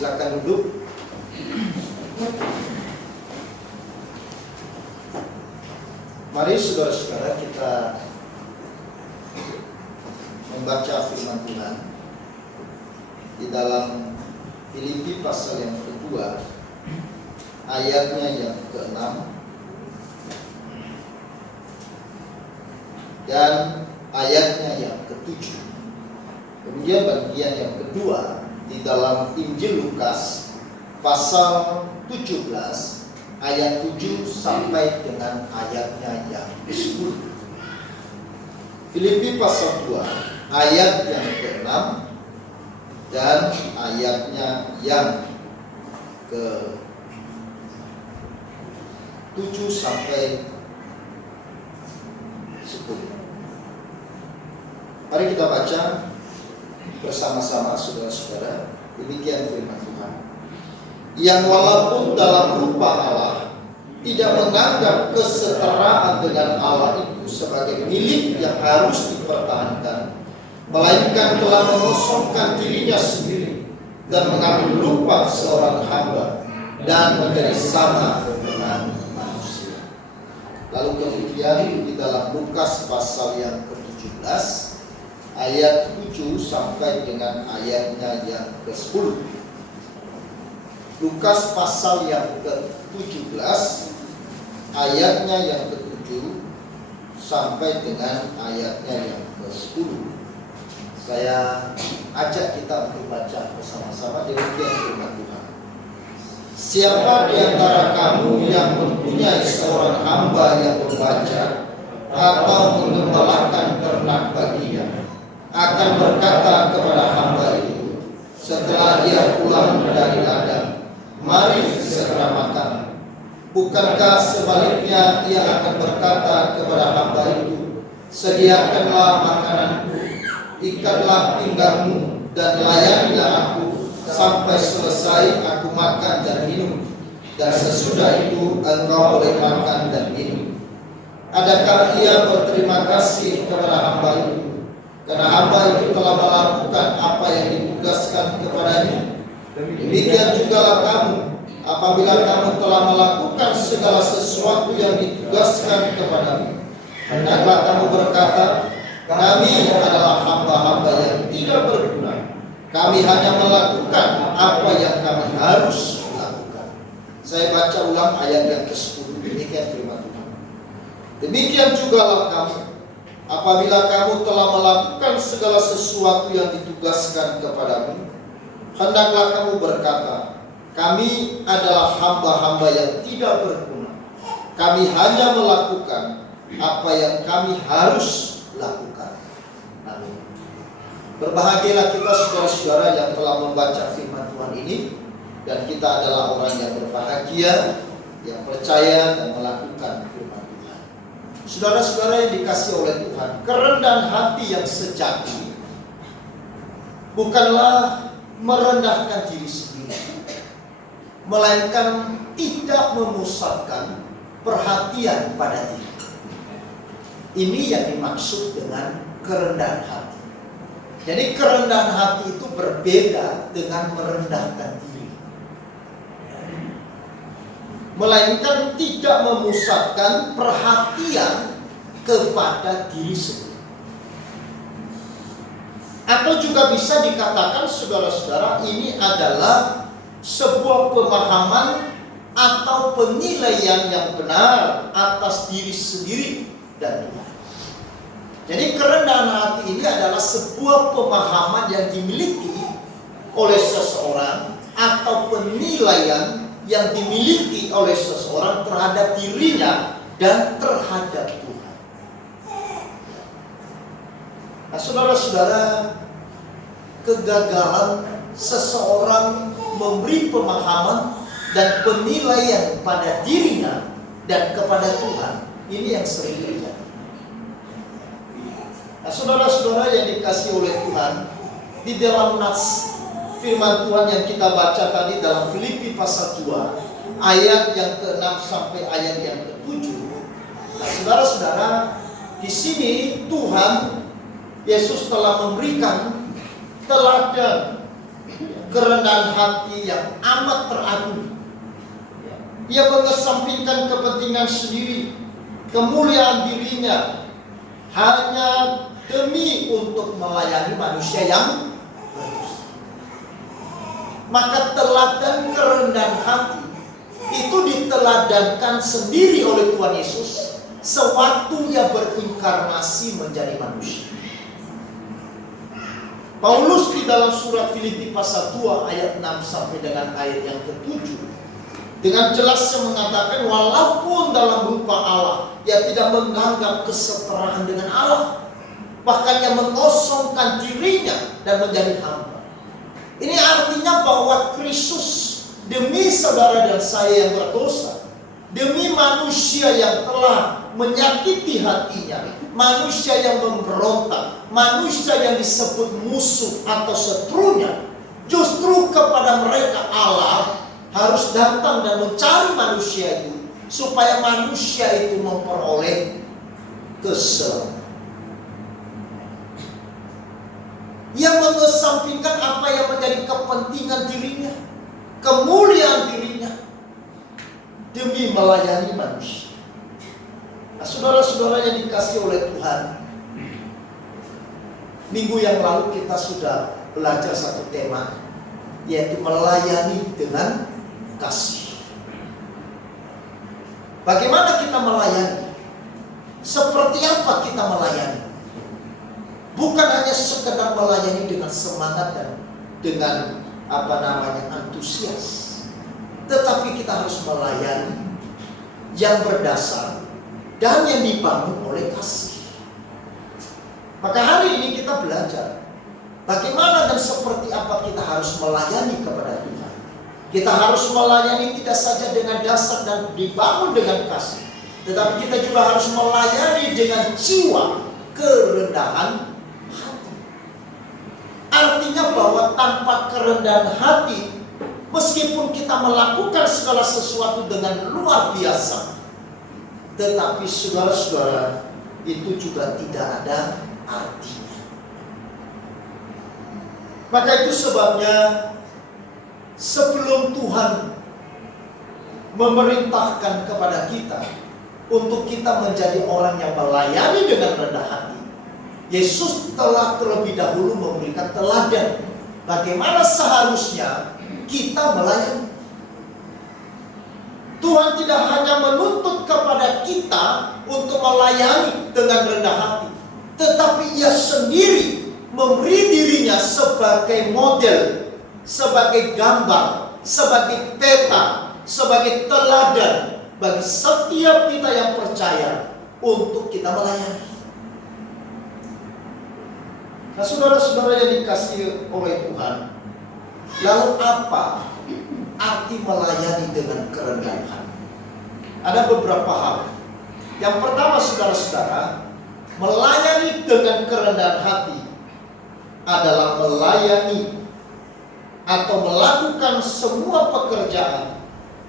Silakan duduk. Mari saudara-saudara kita membaca firman Tuhan di dalam Filipi pasal yang kedua, ayatnya yang ke-6 dan ayatnya yang ke-7. Kemudian bagian yang kedua di dalam Injil Lukas pasal 17 ayat 7 sampai dengan ayatnya yang ke-10. Filipi pasal 2 ayat yang ke-6 dan ayatnya yang ke-7 sampai 10. Mari kita baca bersama-sama saudara-saudara. Demikian firman Tuhan. Yang walaupun dalam rupa Allah tidak menganggap kesetaraan dengan Allah itu sebagai milik yang harus dipertahankan, melainkan telah mengosongkan dirinya sendiri dan mengambil rupa seorang hamba dan menjadi sama dengan manusia. Lalu kemudian di dalam Lukas pasal yang ke-17 ayat 7 sampai dengan ayatnya yang ke-10. Lukas pasal yang ke-17 ayatnya yang ke-7 sampai dengan ayatnya yang ke-10. Saya ajak kita untuk baca bersama-sama demikian firman Tuhan. Siapa di antara kamu yang mempunyai seorang hamba yang membaca atau mengembalakan ternak baginya, akan berkata kepada hamba itu setelah dia pulang dari ladang, mari segera makan. Bukankah sebaliknya ia akan berkata kepada hamba itu, sediakanlah makananku, ikatlah pinggangmu, dan layanilah aku sampai selesai aku makan dan minum, dan sesudah itu engkau boleh makan dan minum. Adakah ia berterima kasih kepada hamba itu karena hamba itu telah melakukan apa yang ditugaskan kepadanya? Demikian jugalah kamu, apabila kamu telah melakukan segala sesuatu yang ditugaskan kepadamu, hendaklah kamu berkata, kami adalah hamba-hamba yang tidak berguna. Kami hanya melakukan apa yang kami harus lakukan. Saya baca ulang ayat yang ke-10. Demikian firman Tuhan. Demikian jugalah kamu, apabila kamu telah melakukan segala sesuatu yang ditugaskan kepadamu, hendaklah kamu berkata, kami adalah hamba-hamba yang tidak berguna. Kami hanya melakukan apa yang kami harus lakukan. Amin. Berbahagialah kita saudara-saudara yang telah membaca firman Tuhan ini, dan kita adalah orang yang berbahagia, yang percaya dan melakukan firman Tuhan. Saudara-saudara yang dikasihi oleh Tuhan, kerendahan hati yang sejati bukanlah merendahkan diri sendiri, melainkan tidak memusatkan perhatian pada diri. Ini yang dimaksud dengan kerendahan hati. Jadi kerendahan hati itu berbeda dengan merendahkan diri, melainkan tidak memusatkan perhatian kepada diri sendiri. Atau juga bisa dikatakan saudara-saudara, ini adalah sebuah pemahaman atau penilaian yang benar atas diri sendiri dan Tuhan. Jadi kerendahan hati ini adalah sebuah pemahaman yang dimiliki oleh seseorang atau penilaian yang dimiliki oleh seseorang terhadap dirinya dan terhadap Tuhan. Nah, saudara-saudara, kegagalan seseorang memberi pemahaman dan penilaian pada dirinya dan kepada Tuhan, ini yang sering terjadi. Nah, saudara-saudara yang dikasihi oleh Tuhan, di dalam nas firman Tuhan yang kita baca tadi dalam Filipi pasal 2 ayat yang ke-6 sampai ayat yang ke-7. Nah, saudara-saudara, di sini Tuhan Yesus telah memberikan teladan kerendahan hati yang amat teragung. Ia mengesampingkan kepentingan sendiri, kemuliaan dirinya, hanya demi untuk melayani manusia yang berdosa. Maka teladan kerendahan hati itu diteladankan sendiri oleh Tuhan Yesus sewaktu ia berinkarnasi menjadi manusia. Paulus di dalam surat Filipi pasal 2 ayat 6 sampai dengan ayat yang ke-7 dengan jelasnya mengatakan, walaupun dalam rupa Allah, ia tidak menganggap kesetaraan dengan Allah, bahkan ia mengosongkan dirinya dan menjadi hamba. Ini artinya bahwa Kristus demi saudara dan saya yang berdosa, demi manusia yang telah menyakiti hatinya, manusia yang memberontak, manusia yang disebut musuh atau setrunya, justru kepada mereka Allah harus datang dan mencari manusia itu supaya manusia itu memperoleh keselamatan. Ia mengesampingkan apa yang menjadi kepentingan dirinya, kemuliaan dirinya, demi melayani manusia. Nah, saudara-saudara yang dikasihi oleh Tuhan, minggu yang lalu kita sudah belajar satu tema, yaitu melayani dengan kasih. Bagaimana kita melayani? Seperti apa kita melayani? Bukan hanya sekedar melayani dengan semangat dan dengan antusias, tetapi kita harus melayani yang berdasar dan yang dibangun oleh kasih. Maka hari ini kita belajar bagaimana dan seperti apa kita harus melayani kepada Tuhan. Kita harus melayani tidak saja dengan dasar dan dibangun dengan kasih, tetapi kita juga harus melayani dengan jiwa kerendahan hati. Artinya bahwa tanpa kerendahan hati, meskipun kita melakukan segala sesuatu dengan luar biasa, tetapi saudara-saudara, itu juga tidak ada artinya. Maka itu sebabnya sebelum Tuhan memerintahkan kepada kita untuk kita menjadi orang yang melayani dengan rendah hati, Yesus telah terlebih dahulu memberikan teladan bagaimana seharusnya kita melayani. Tuhan tidak hanya menuntut kepada kita untuk melayani dengan rendah hati, tetapi Ia sendiri memberi dirinya sebagai model, sebagai gambar, sebagai peta, sebagai teladan bagi setiap kita yang percaya untuk kita melayani. Nah, saudara-saudara yang dikasihi oleh Tuhan, lalu apa arti melayani dengan kerendahan hati? Ada beberapa hal. Yang pertama, saudara-saudara, melayani dengan kerendahan hati adalah melayani atau melakukan semua pekerjaan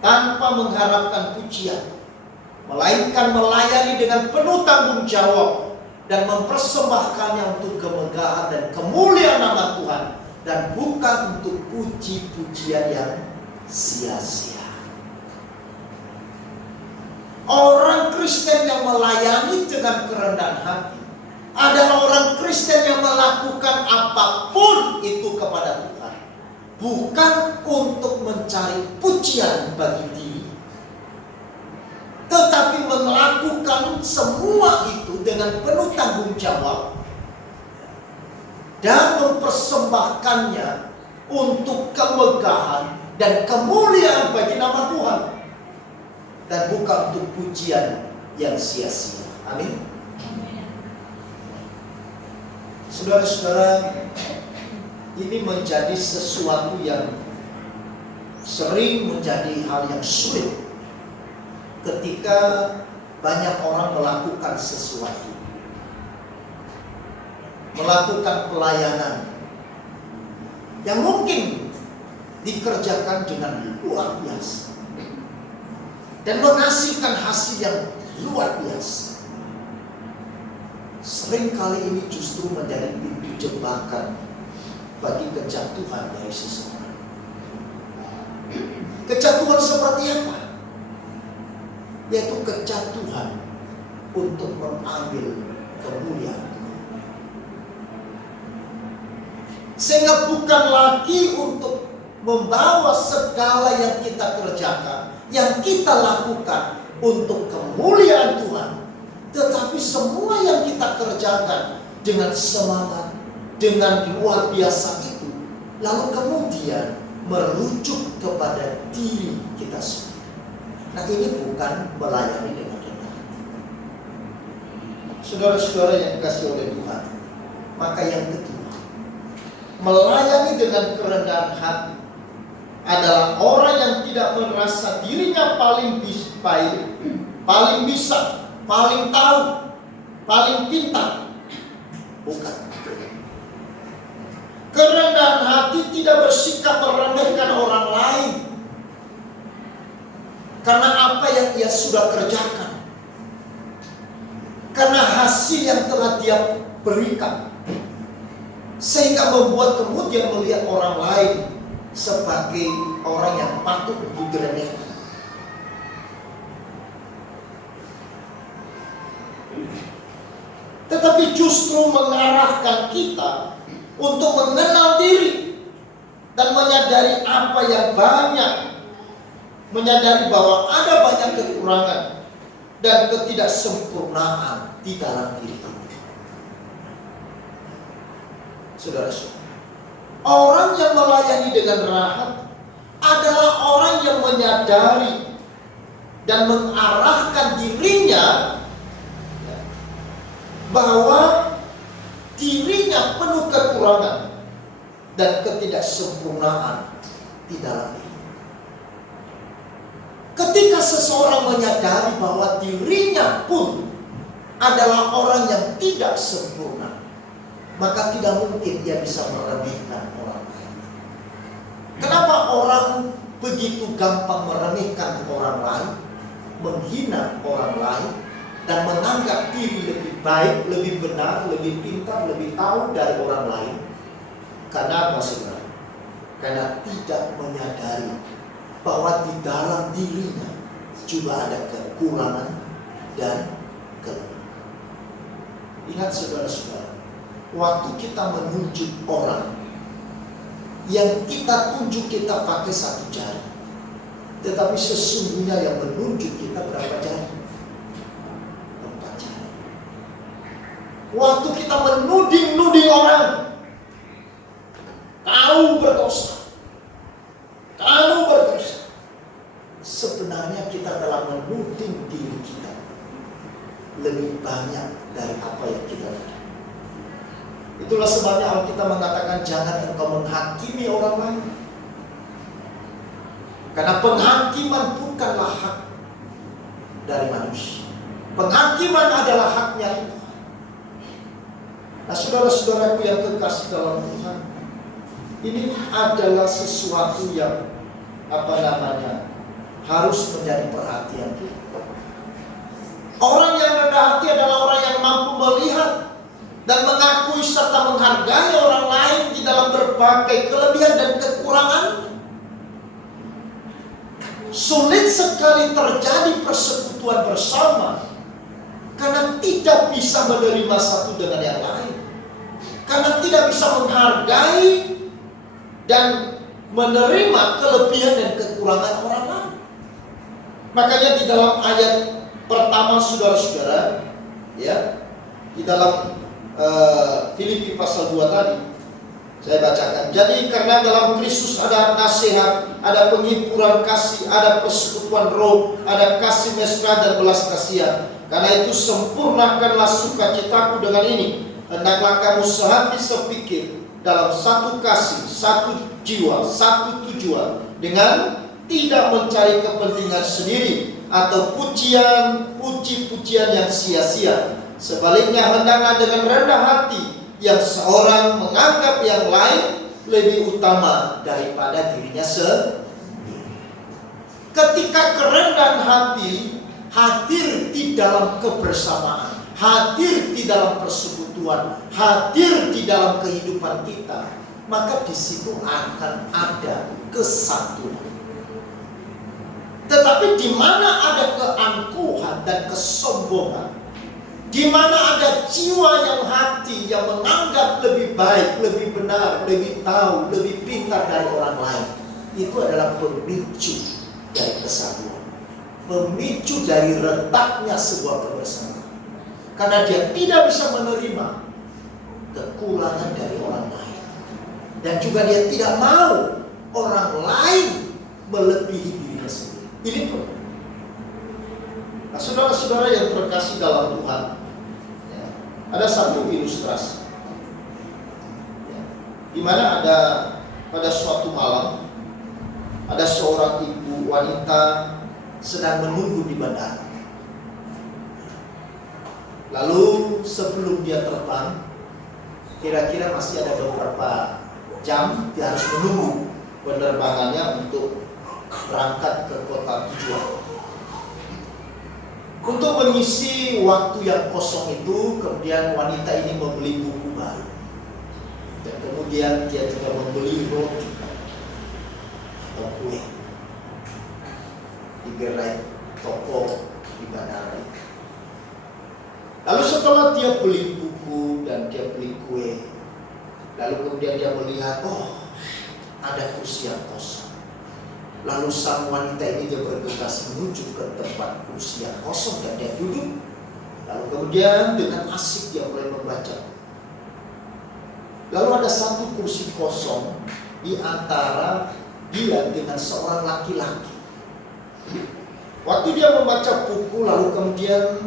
tanpa mengharapkan pujian, melainkan melayani dengan penuh tanggung jawab dan mempersembahkannya untuk kemegahan dan kemuliaan nama Tuhan, dan bukan untuk puji-pujian yang sia-sia. Orang Kristen yang melayani dengan kerendahan hati adalah orang Kristen yang melakukan apapun itu kepada Tuhan, bukan untuk mencari pujian bagi diri, tetapi melakukan semua itu dengan penuh tanggung jawab dan mempersembahkannya untuk kemegahan dan kemuliaan bagi nama Tuhan, dan bukan untuk pujian yang sia-sia. Amin. Saudara-saudara, ini menjadi sesuatu yang sering menjadi hal yang sulit ketika banyak orang melakukan sesuatu, melakukan pelayanan yang mungkin dikerjakan dengan luar biasa dan menghasilkan hasil yang luar biasa. Seringkali ini justru menjadi pintu jebakan bagi kejatuhan dari seseorang. Kejatuhan seperti apa? Yaitu kejatuhan untuk mengambil kemuliaan Tuhan. Sehingga bukan lagi untuk membawa segala yang kita kerjakan, yang kita lakukan untuk kemuliaan Tuhan, tetapi semua yang kita kerjakan dengan semangat, dengan luar biasa itu, lalu kemudian merujuk kepada diri kita sendiri. Nah, ini bukan melayani dengan rendah hati. Saudara-saudara yang dikasihi oleh Tuhan, maka yang kedua, melayani dengan kerendahan hati adalah orang yang tidak merasa dirinya paling baik, paling bisa, paling tahu, paling pintar. Bukan. Kerendahan hati tidak bersikap meremehkan orang lain karena apa yang ia sudah kerjakan, karena hasil yang telah dia berikan, sehingga membuat kemudian melihat orang lain sebagai orang yang patut diremehkan. Tetapi justru mengarahkan kita untuk mengenal diri dan menyadari apa yang banyak, menyadari bahwa ada banyak kekurangan dan ketidaksempurnaan di dalam diri kita. Saudara-saudara, orang yang melayani dengan rahat adalah orang yang menyadari dan mengarahkan dirinya bahwa dirinya penuh kekurangan dan ketidaksempurnaan di dalam diri. Ketika seseorang menyadari bahwa dirinya pun adalah orang yang tidak sempurna, maka tidak mungkin dia bisa meremehkan orang lain. Kenapa orang begitu gampang meremehkan orang lain, menghina orang lain, dan menganggap diri lebih baik, lebih benar, lebih pintar, lebih tahu dari orang lain? Karena apa, saudara? Karena tidak menyadari bahwa di dalam dirinya juga ada kekurangan dan kelemahan. Ingat saudara-saudara, waktu kita menunjuk orang, yang kita tunjuk kita pakai satu jari, tetapi sesungguhnya yang menunjuk kita berapa jari? Waktu kita menuding-nuding orang, kamu berdosa, kamu berdosa, sebenarnya kita telah menuding diri kita lebih banyak dari apa yang kita lakukan. Itulah sebabnya Alkitab mengatakan jangan engkau menghakimi orang lain, karena penghakiman bukanlah hak dari manusia. Penghakiman adalah haknya Tuhan. Nah, saudara-saudaraku yang kekasih dalam Tuhan, ini adalah sesuatu yang harus menjadi perhatian kita. Orang yang rendah hati adalah orang yang mampu melihat dan mengakui serta menghargai orang lain di dalam berbagai kelebihan dan kekurangan. Sulit sekali terjadi persekutuan bersama karena tidak bisa menerima satu dengan yang lain, karena tidak bisa menghargai dan menerima kelebihan dan kekurangan orang lain. Makanya di dalam ayat pertama, saudara-saudara, ya, di dalam Filipi pasal 2 tadi saya bacakan. Jadi karena dalam Kristus ada nasihat, ada penghiburan kasih, ada persekutuan roh, ada kasih mesra dan belas kasihan. Karena itu sempurnakanlah sukacitaku dengan ini. Hendaklah kamu sehati sepikir dalam satu kasih, satu jiwa, satu tujuan, dengan tidak mencari kepentingan sendiri atau puji-pujian yang sia-sia. Sebaliknya hendaklah dengan rendah hati yang seorang menganggap yang lain lebih utama daripada dirinya sendiri. Ketika kerendahan hati hadir di dalam kebersamaan, hadir di dalam persekutuan, hadir di dalam kehidupan kita, maka di situ akan ada kesatuan. Tetapi di mana ada keangkuhan dan kesombongan, di mana ada jiwa yang hati yang menganggap lebih baik, lebih benar, lebih tahu, lebih pintar dari orang lain, itu adalah pemicu dari kesatuan, pemicu dari retaknya sebuah kebersamaan. Karena dia tidak bisa menerima kekurangan dari orang lain, dan juga dia tidak mau orang lain melebihi dirinya sendiri. Ini pun. Nah, saudara-saudara yang terkasih dalam Tuhan, ya, ada satu ilustrasi, ya, di mana ada pada suatu malam ada seorang ibu wanita sedang menunggu di bandara. Lalu sebelum dia terbang, kira-kira masih ada beberapa jam dia harus menunggu penerbangannya untuk berangkat ke kota tujuan. Untuk mengisi waktu yang kosong itu, kemudian wanita ini membeli buku baru, dan kemudian dia juga membeli roti atau kue di gerai toko di bandara. Lalu setelah dia beli buku dan dia beli kue, lalu kemudian dia melihat, oh, ada kursi yang kosong. Lalu sang wanita ini dia bergegas menuju ke tempat kursi yang kosong dan dia duduk. Lalu kemudian dengan asik dia mulai membaca. Lalu ada satu kursi kosong di antara dia dengan seorang laki-laki. Waktu dia membaca buku, lalu kemudian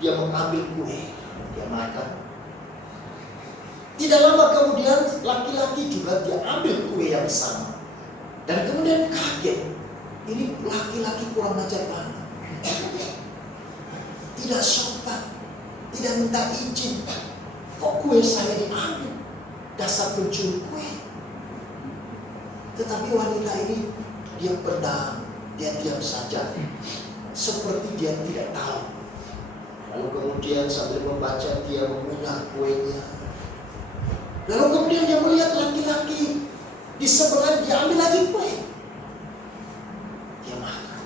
dia mengambil kue, dia makan. Tidak lama kemudian laki-laki juga dia ambil kue yang sama. Dan kemudian kaget, ini laki-laki kurang ajar banget. Tidak sopan, tidak minta izin. Kok kue saya diambil? Dasar pencuri kue. Tetapi wanita ini dia pendam, dia diam saja, seperti dia tidak tahu. Lalu kemudian sambil membaca dia mengunyah kuenya. Lalu kemudian dia melihat laki-laki di sebelah, dia ambil lagi kue. Dia makan.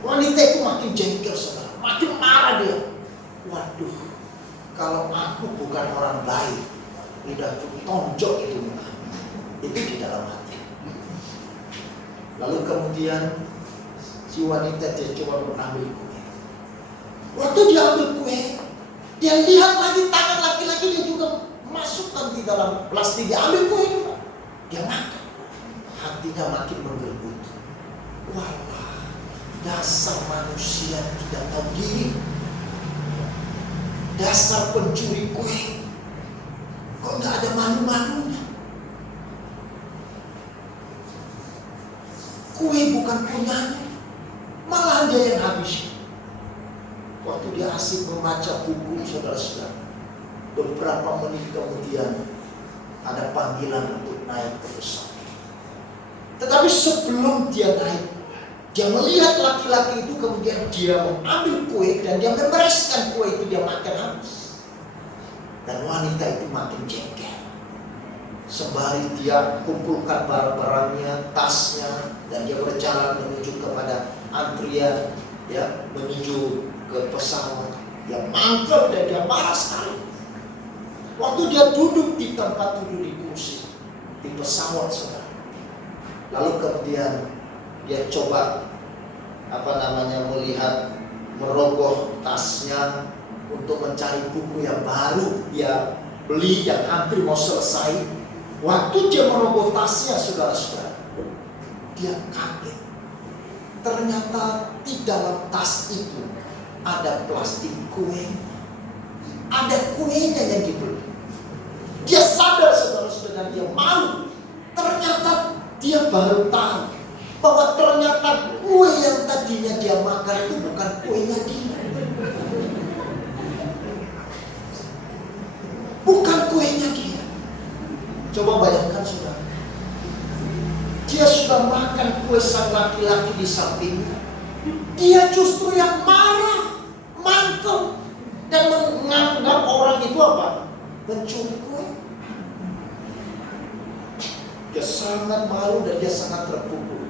Wanita itu makin jengkel, saudara, makin marah dia. Waduh, kalau aku bukan orang baik, udah tonjok itu muka. Itu di dalam hati. Lalu kemudian si wanita dia coba mengambil kue. Waktu dia ambil kue, dia lihat lagi tangan laki-laki, dia juga masukkan di dalam plastik, dia ambil kue juga. Dia makan. Hatinya makin menggerutu. Walah, dasar manusia tidak tahu diri. Dasar pencuri kue. Kok nggak ada malu-malunya? Kue bukan punyanya, malah dia yang habis. Waktu dia asik membaca buku, saudara-saudara, beberapa menit kemudian ada panggilan untuk naik ke pesawat. Tetapi sebelum dia naik, dia melihat laki-laki itu, kemudian dia mengambil kue dan dia membereskan kue itu, dia makan habis. Dan wanita itu makin jengkel. Sembari dia kumpulkan barang-barangnya, tasnya, dan dia berjalan menuju kepada antrian, ya, menuju ke pesawat. Dia mangkel dan dia marah sekali. Waktu dia duduk di tempat duduk di kursi di pesawat, saudara. Lalu kemudian dia coba melihat, merogoh tasnya untuk mencari buku yang baru dia beli yang hampir mau selesai. Waktu dia merogoh tasnya, saudara-saudara, dia kaget. Ternyata di dalam tas itu ada plastik kue, ada kuenya yang dibeli. Dia sadar, saudara-saudara, dia malu. Ternyata dia baru tahu bahwa ternyata kue yang tadinya dia makan itu bukan kuenya dia. Bukan kuenya dia. Coba bayangkan, saudara. Dia sudah makan kue sang laki-laki di sampingnya. Dia justru yang marah, mangkel, dan menganggap orang itu apa? Pencuri kue. Dia sangat malu dan dia sangat terpukul.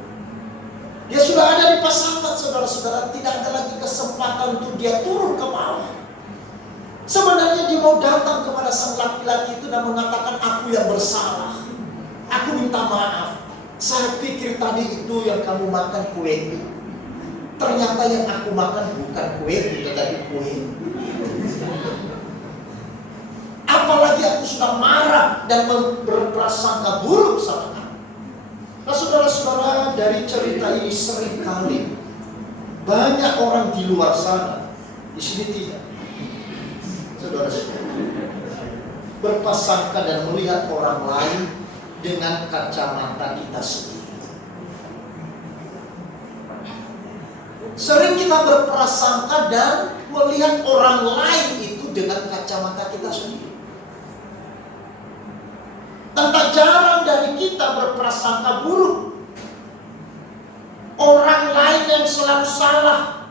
Dia sudah saudara-saudara, tidak ada lagi kesempatan untuk dia turun ke bawah. Sebenarnya dia mau datang kepada sang laki-laki itu dan mengatakan, aku yang bersalah, aku minta maaf. Saya pikir tadi itu yang kamu makan kue itu. Ternyata yang aku makan bukan kue itu, tetapi kue. Apalagi aku sudah marah dan berprasangka buruk sama kamu. Nah saudara-saudara, dari cerita ini seringkali banyak orang di luar sana, di sini tidak, saudara-saudara, berprasangka dan melihat orang lain dengan kacamata kita sendiri. Sering kita berprasangka dan melihat orang lain itu dengan kacamata kita sendiri. Dan tak jarang dari kita berprasangka buruk. Orang lain yang selalu salah,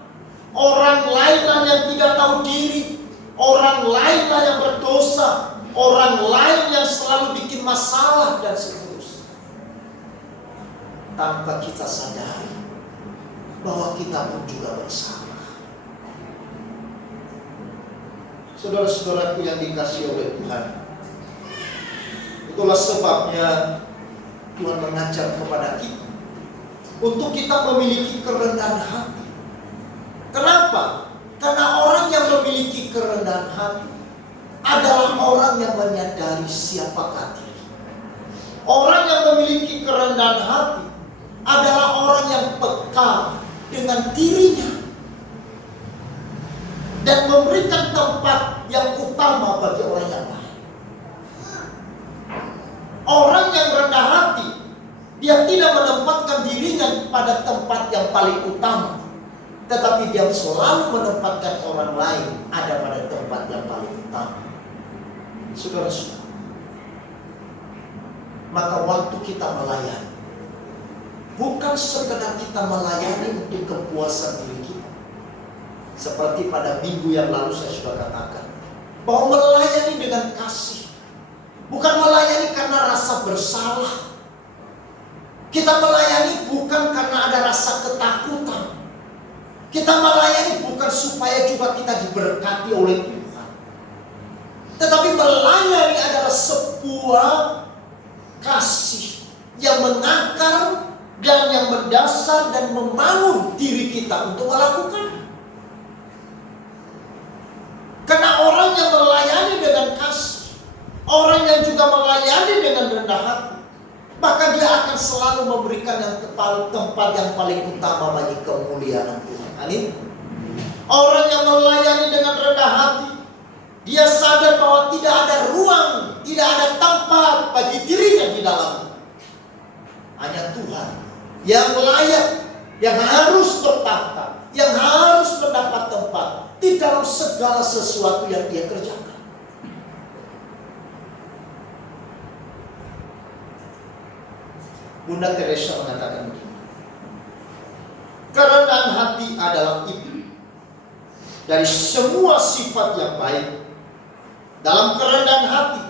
orang lainlah yang tidak tahu diri, orang lainlah yang berdosa, orang lain yang selalu bikin masalah dan seterusnya. Tanpa kita sadari bahwa kita pun juga bersalah. Saudara-saudaraku yang dikasihi oleh Tuhan, itulah sebabnya Tuhan mengajar kepada kita untuk kita memiliki kerendahan hati. Kenapa? Karena orang yang memiliki kerendahan hati adalah orang yang menyadari siapakah diri. Orang yang memiliki kerendahan hati adalah orang yang peka dengan dirinya dan memberikan tempat yang utama bagi orang yang lain. Orang yang rendah hati, dia tidak menempatkan dirinya pada tempat yang paling utama, tetapi dia selalu menempatkan orang lain ada pada tempat yang paling utama. Saudara-saudara, maka waktu kita melayani, bukan sekedar kita melayani untuk kepuasan diri kita. Seperti pada minggu yang lalu saya sudah katakan, bahwa melayani dengan kasih, bukan melayani karena rasa bersalah. Kita melayani bukan karena ada rasa ketakutan. Kita melayani bukan supaya juga kita diberkati oleh Tuhan, tetapi melayani adalah sebuah kasih yang mengakar dan yang mendasar dan membangun diri kita untuk melakukan. Karena orang yang melayani dengan kasih, orang yang juga melayani dengan rendah hati, maka dia akan selalu memberikan yang tempat yang paling utama bagi kemuliaan Tuhan. Amin. Orang yang melayani dengan rendah hati, dia sadar bahwa tidak ada ruang, tidak ada tempat bagi dirinya di dalam. Hanya Tuhan yang layak, yang harus bertahta, yang harus mendapat tempat di dalam segala sesuatu yang dia kerjakan. Bunda Teresa mengatakan begini, kerendahan hati adalah ibu dari semua sifat yang baik. Dalam kerendahan hati,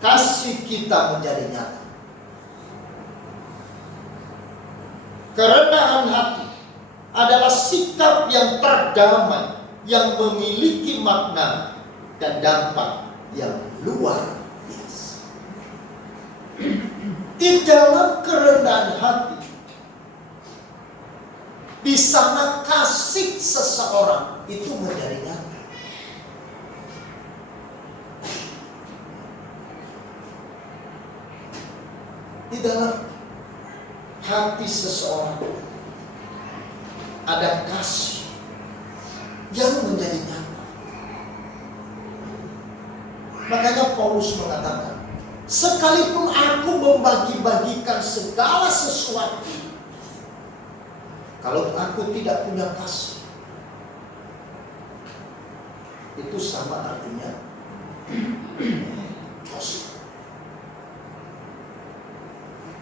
kasih kita menjadi nyata. Kerendahan hati adalah sikap yang terdamai, yang memiliki makna dan dampak yang luar biasa. Di dalam kerendahan hati, di sana kasih seseorang itu menjadi nyata. Di dalam hati seseorang ada kasih yang menjadi nyata. Makanya Paulus mengatakan, sekalipun aku membagi-bagikan segala sesuatu, kalau aku tidak punya kasih, itu sama artinya kosong.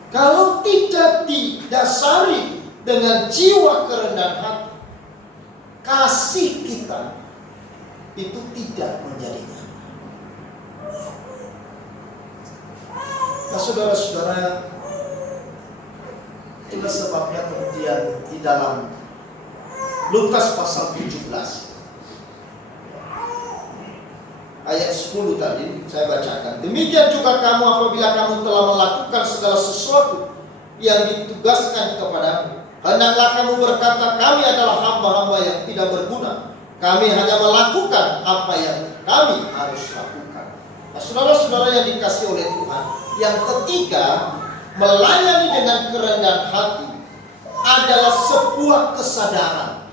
Kalau tidak didasari dengan jiwa kerendahan hati, kasih kita itu tidak menjadi nyata. Nah saudara-saudara, itulah sebabnya kemudian di dalam Lukas pasal 17 ayat 10 tadi saya bacakan. Demikian juga kamu apabila kamu telah melakukan segala sesuatu yang ditugaskan kepadamu, hendaklah kamu berkata, kami adalah hamba-hamba yang tidak berguna. Kami hanya melakukan apa yang kami harus lakukan. Nah, saudara-saudara yang dikasihi oleh Tuhan, yang ketiga, melayani dengan kerendahan hati adalah sebuah kesadaran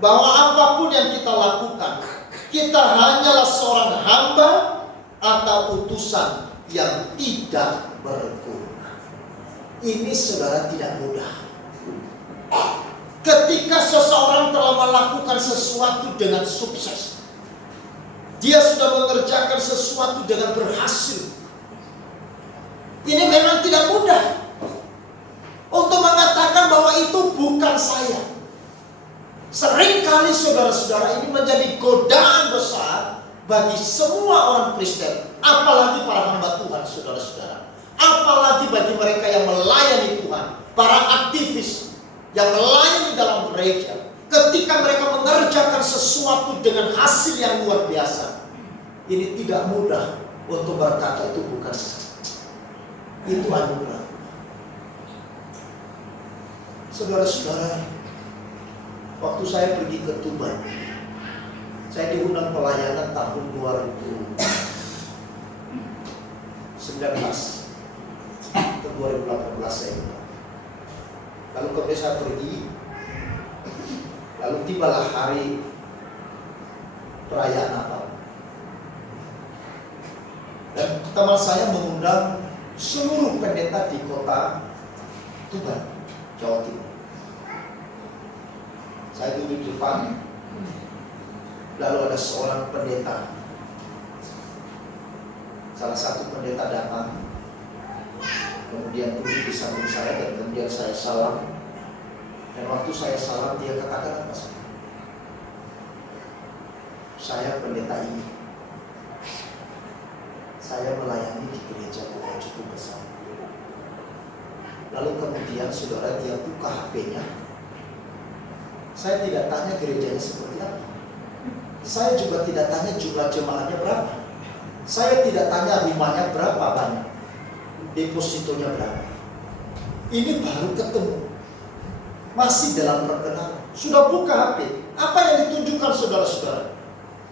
bahwa apapun yang kita lakukan, kita hanyalah seorang hamba atau utusan yang tidak berguna. Ini saudara tidak mudah. Ketika seseorang telah melakukan sesuatu dengan sukses, dia sudah mengerjakan sesuatu dengan berhasil, ini memang tidak mudah untuk mengatakan bahwa itu bukan saya. Seringkali saudara-saudara, ini menjadi godaan besar bagi semua orang Kristen, apalagi para hamba Tuhan, saudara-saudara. Apalagi bagi mereka yang melayani Tuhan, para aktivis yang melayani dalam gereja. Ketika mereka mengerjakan sesuatu dengan hasil yang luar biasa, ini tidak mudah untuk berkata itu bukan saya. Itu anugerah. Saudara-saudara, waktu saya pergi ke Tuban, saya diundang pelayanan tahun 2019 ke 2018 saya ingat. Lalu kemudian saya pergi, lalu tibalah hari perayaan Natal, dan teman saya mengundang seluruh pendeta di kota Tuban, Jawa Timur. Saya duduk di depan, lalu ada seorang pendeta, salah satu pendeta datang, kemudian duduk di samping saya, dan kemudian saya salam. Dan waktu saya salam, dia katakan apa? Saya pendeta ini, saya melayani di gereja yang cukup besar. Lalu kemudian saudara, dia buka HP-nya. Saya tidak tanya gerejanya seperti apa. Saya juga tidak tanya jumlah jemaahnya berapa. Saya tidak tanya rumahnya berapa banyak, depositonya berapa. Ini baru ketemu, masih dalam perkenalan, sudah buka HP. Apa yang ditunjukkan saudara-saudara?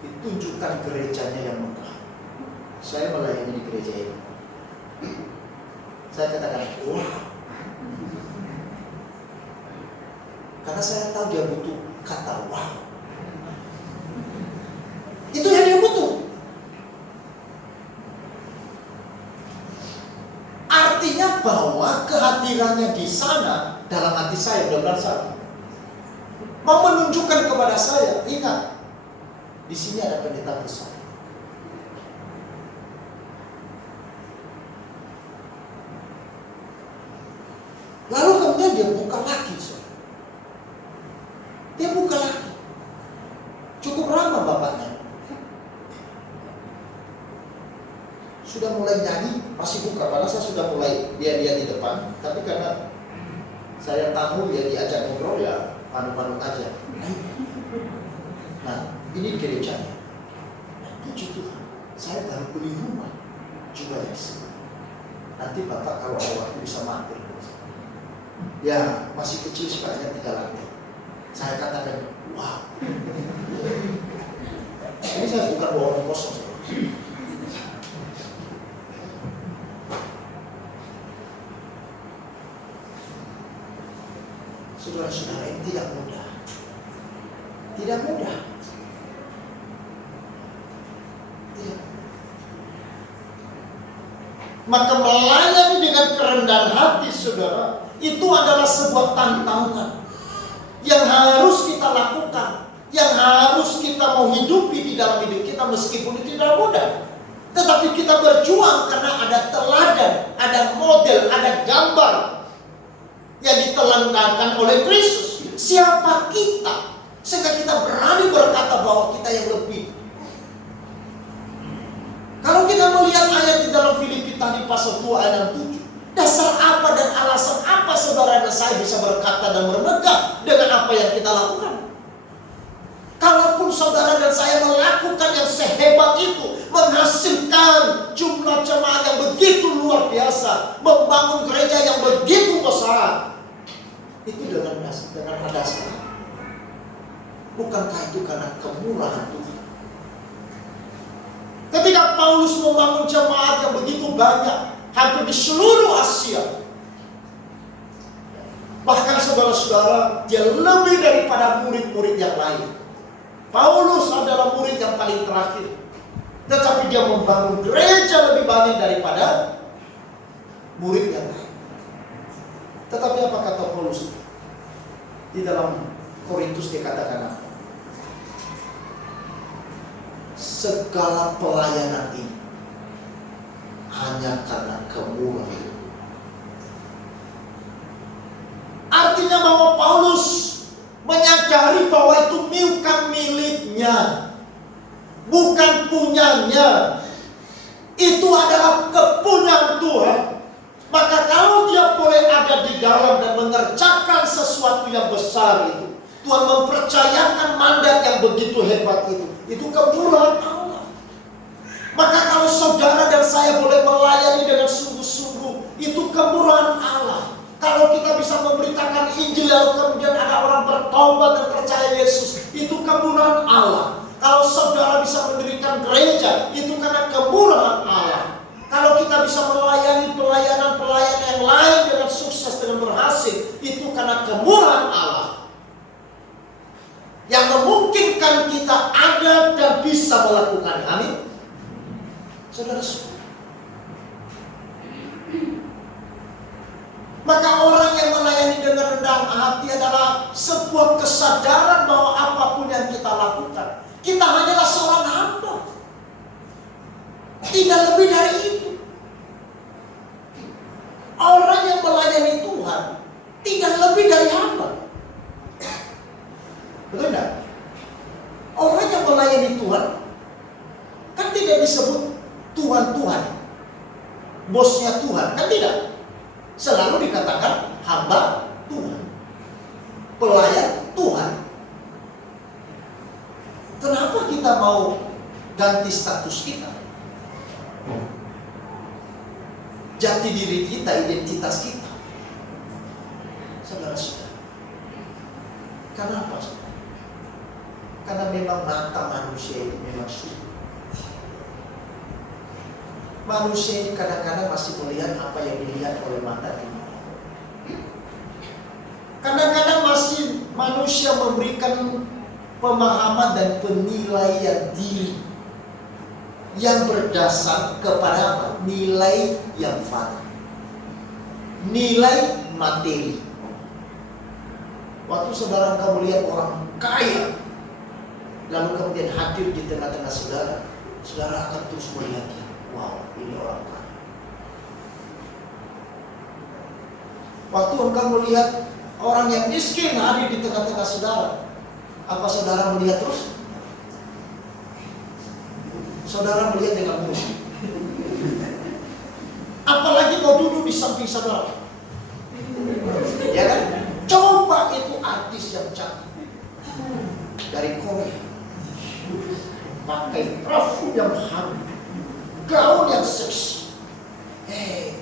Ditunjukkan gerejanya yang megah. Saya melayani di gereja ini. Saya katakan, wah. Karena saya tahu dia butuh kata wah. Itu yang dia butuh. Artinya bahwa kehadirannya di sana dalam hati saya, benar-benar saya mau menunjukkan kepada saya, ingat, di sini ada pendeta besar. Lalu kemudian dia buka lagi, dia buka lagi. Cukup lama bapaknya. Sudah mulai nyanyi, masih buka. Padahal saya sudah mulai dia di depan. Tapi karena saya tamu, ya diajak ngobrol, ya manut-manut aja. Nah, ini gerejanya. Nah, puji Tuhan, saya baru beli rumah juga di sini. Nanti bapak kalau ada waktu bisa mampir. Ya, masih kecil sebenarnya 3 lantai. Saya katakan, wow. Ini saya bukan bohong kosong. Saudara-saudara, ini tidak mudah. Tidak mudah. Tidak. Maka melayani dengan kerendahan hati, saudara, itu adalah sebuah tantangan yang harus kita lakukan, yang harus kita mau hidupi di dalam hidup kita, meskipun itu tidak mudah. Tetapi kita berjuang karena ada teladan, ada model, ada gambar yang ditelankan oleh Kristus. Siapa kita sehingga kita berani berkata bahwa kita yang lebih? Kalau kita melihat ayat di dalam Filipi tadi pasal 2 ayat 7, dasar apa dan alasan apa saudara dan saya bisa berkata dan bermegah dengan apa yang kita lakukan? mampu saudara dan saya melakukan yang sehebat itu, menghasilkan jumlah jemaat yang begitu luar biasa, membangun gereja yang begitu besar, itu dengan dasar. Bukankah itu karena kemurahan Tuhan? Ketika Paulus membangun jemaat yang begitu banyak, hampir di seluruh Asia, bahkan saudara-saudara, dia lebih daripada murid-murid yang lain. Paulus adalah murid yang paling terakhir, tetapi dia membangun gereja lebih banyak daripada murid yang lain. Tetapi apa kata Paulus? Di dalam Korintus dia katakan apa? Segala pelayanan ini hanya karena kemurahan. Artinya bahwa Paulus menyadari bahwa itu bukan miliknya, bukan punyanya. Itu adalah kepunyaan Tuhan. Maka kalau dia boleh ada di dalam dan mengerjakan sesuatu yang besar itu, Tuhan mempercayakan mandat yang begitu hebat itu kemurahan Allah. Maka kalau saudara dan saya boleh melayani dengan sungguh-sungguh, itu kemurahan Allah. Kalau kita bisa memberitakan Injil lalu kemudian ada orang bertobat dan percaya Yesus, itu kemurahan Allah. Kalau saudara bisa mendirikan gereja, itu karena kemurahan Allah. Kalau kita bisa melayani pelayanan-pelayanan yang lain dengan sukses, dengan berhasil, itu karena kemurahan Allah yang memungkinkan kita ada dan bisa melakukan. Amin. Saudara, maka orang yang melayani dengan rendah hati adalah sebuah kesadaran bahwa apapun yang kita lakukan, kita hanyalah seorang hamba, tidak lebih dari itu. Orang yang melayani Tuhan tidak lebih dari hamba. Betul tidak? Orang yang melayani Tuhan kan tidak disebut Tuhan, bosnya Tuhan, kan tidak. Selalu dikatakan hamba Tuhan, pelayan Tuhan. Kenapa kita mau ganti status kita? Jati diri kita, identitas kita. Saudara-saudara, kenapa? Karena memang mata manusia itu memang sulit. Manusia ini kadang-kadang masih melihat apa yang dilihat oleh mata dunia. Kadang-kadang masih manusia memberikan pemahaman dan penilaian diri yang berdasar kepada apa? Nilai yang fana, nilai materi. Waktu saudara engkau melihat orang kaya, lalu kemudian hadir di tengah-tengah saudara, saudara akan terus melihatnya. Wow, ini orang kaya. Waktu engkau melihat orang yang miskin hadir di tengah-tengah saudara, apa saudara melihat terus? Saudara melihat dengan musuh. Apalagi mau duduk di samping saudara. Ya kan? Coba itu artis yang cantik dari Korea, pakai parfum yang harum, gaun yang seksi.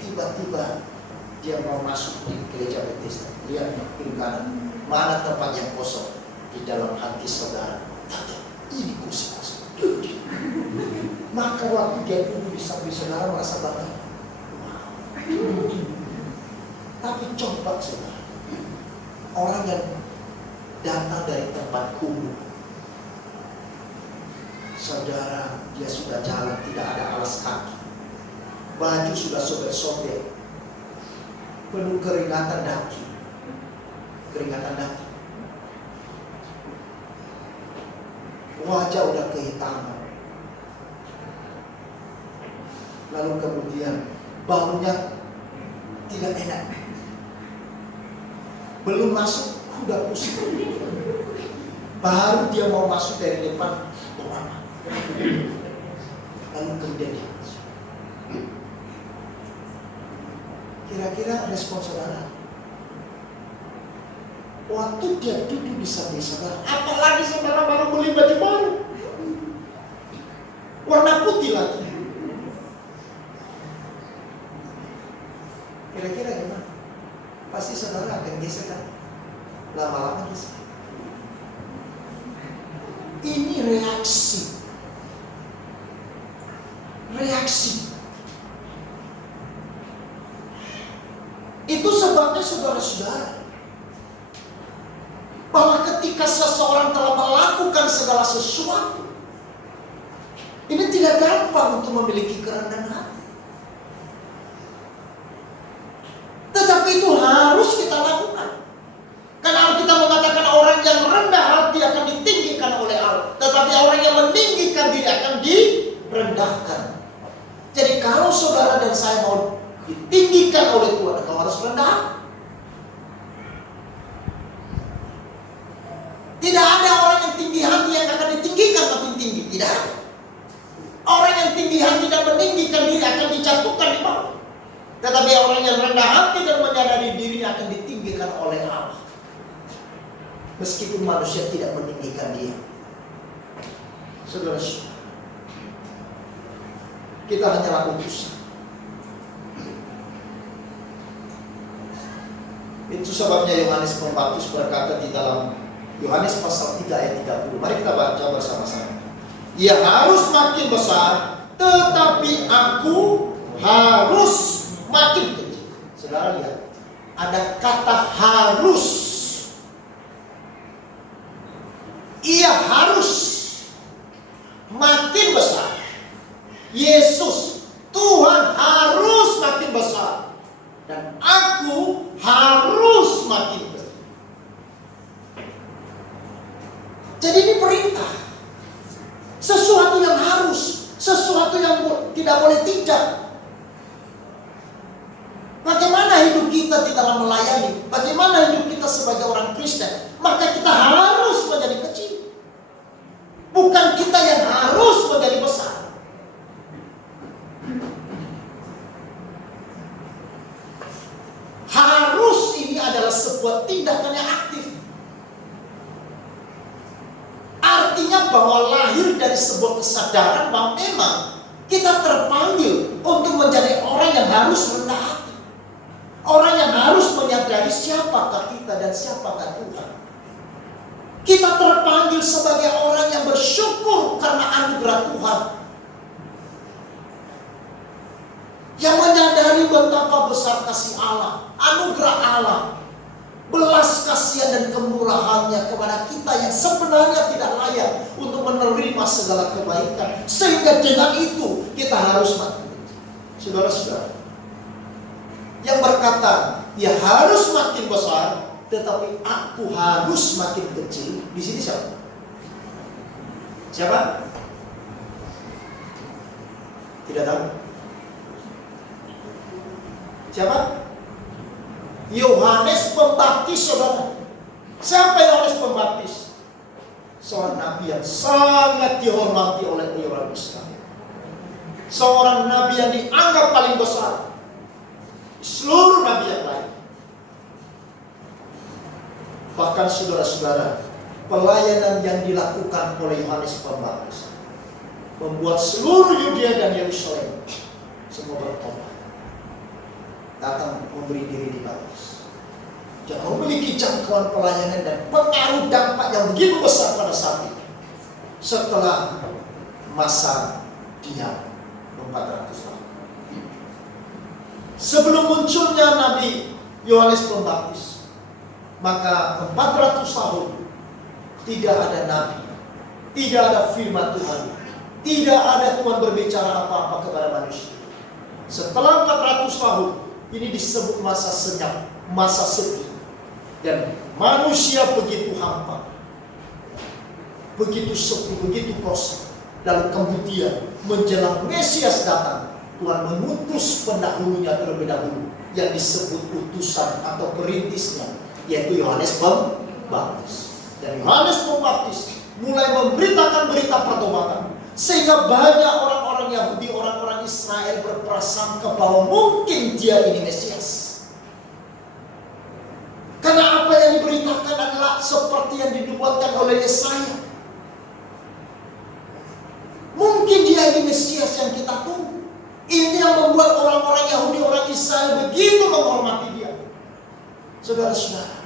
Tiba-tiba dia mau masuk di gereja Bethesda. Lihat kiri kanan, mana tempat yang kosong di dalam hati saudara. Ini kursi kosong. Maka waktu dia duduk di samping saudara merasa bangga. Tapi coba saudara, orang yang datang dari tempat kumuh, saudara, dia sudah jalan tidak ada alas kaki, baju sudah sobek-sobek, penuh keringatan daki, wajah udah kehitaman, lalu kemudian baunya tidak enak, belum masuk udah pusing, baru dia mau masuk dari depan, lalu kemudian dia masuk. Kira-kira respon saudara waktu dia duduk di samping saudara, apalagi saudara baru beli baju baru, warna putih lagi, kira-kira gimana? Pasti saudara akan geser kan? Lama-lama geser. Ini reaksi. Itu sebabnya saudara-saudara, bahwa ketika seseorang telah melakukan segala sesuatu, ini tidak gampang untuk memiliki kerendahan hati. Tetapi itu harus kita lakukan. Karena Alkitab mengatakan orang yang rendah hati akan ditinggikan oleh Allah, tetapi orang yang meninggikan diri akan direndahkan. Jadi kalau saudara dan saya mau ditinggikan oleh Tuhan, kau harus rendah. Tidak ada orang yang tinggi hati yang akan ditinggikan makin tinggi. Tidak ada. Orang yang tinggi hati dan meninggikan diri akan dijatuhkan di bawah. Tetapi orang yang rendah hati dan menyadari dirinya akan ditinggikan oleh Allah, meskipun manusia tidak meninggikan dia. Saudara, kita hanyalah utusan. Itu sebabnya Yohanes Pembaptis berkata di dalam Yohanes pasal 3 ayat 30. Mari kita baca bersama-sama. Ia harus makin besar, tetapi aku harus makin kecil. Saudara lihat, ada kata harus. Ia harus makin besar. Yesus, Tuhan harus makin besar. Dan aku harus makin besar. Jadi ini perintah. Sesuatu yang harus, sesuatu yang tidak boleh tidak. Bagaimana hidup kita di dalam melayani? Bagaimana hidup kita sebagai orang Kristen? Maka kita harus menjadi kecil. Bukan kita yang harus menjadi besar. Harus ini adalah sebuah tindakan yang aktif. Artinya bahwa lahir dari sebuah kesadaran bahwa memang kita terpanggil untuk menjadi orang yang harus rendah hati. Orang yang harus menyadari siapakah kita dan siapakah Tuhan. Kita terpanggil sebagai orang yang bersyukur karena anugerah Tuhan. Yang menyadari betapa besar kasih Allah, anugerah Allah, belas kasihan dan kemurahannya kepada kita yang sebenarnya tidak layak untuk menerima segala kebaikan. Sehingga dengan itu kita harus makin kecil. Saudara-saudara, yang berkata ya harus makin besar, tetapi aku harus makin kecil, di sini siapa? Siapa? Tidak tahu. Siapa? Yohanes Pembaptis, saudara. Siapa Yohanes Pembaptis? Seorang nabi yang sangat dihormati oleh orang Islam. Seorang nabi yang dianggap paling besar seluruh nabi yang lain. Bahkan saudara-saudara, pelayanan yang dilakukan oleh Yohanes Pembaptis membuat seluruh Yudea dan Yerusalem semua bertobat, datang memberi diri di baptis. Yang memiliki jangkauan pelayanan dan pengaruh dampak yang begitu besar pada saat itu. Setelah masa diam 400 tahun. Sebelum munculnya Nabi Yohanes Pembaptis, maka 400 tahun tidak ada nabi, tidak ada firman Tuhan, tidak ada Tuhan berbicara apa-apa kepada manusia. Setelah 400 tahun, ini disebut masa senyap, masa sepi. Dan manusia begitu hampa, begitu sepi, begitu kosong. Lalu kemudian menjelang Mesias datang, Tuhan mengutus pendahulunya terlebih dahulu, yang disebut utusan atau perintisnya, yaitu Yohanes Pembaptis. Dan Yohanes Pembaptis mulai memberitakan berita pertobatan, sehingga banyak orang-orang Yahudi, orang-orang Israel berprasangka bahwa mungkin dia ini Mesias. Karena apa yang diberitakan seperti yang dinubuatkan oleh Yesaya. Mungkin dia ini Mesias yang kita tunggu. Ini yang membuat orang-orang Yahudi, orang Israel begitu menghormati dia. Saudara-saudara,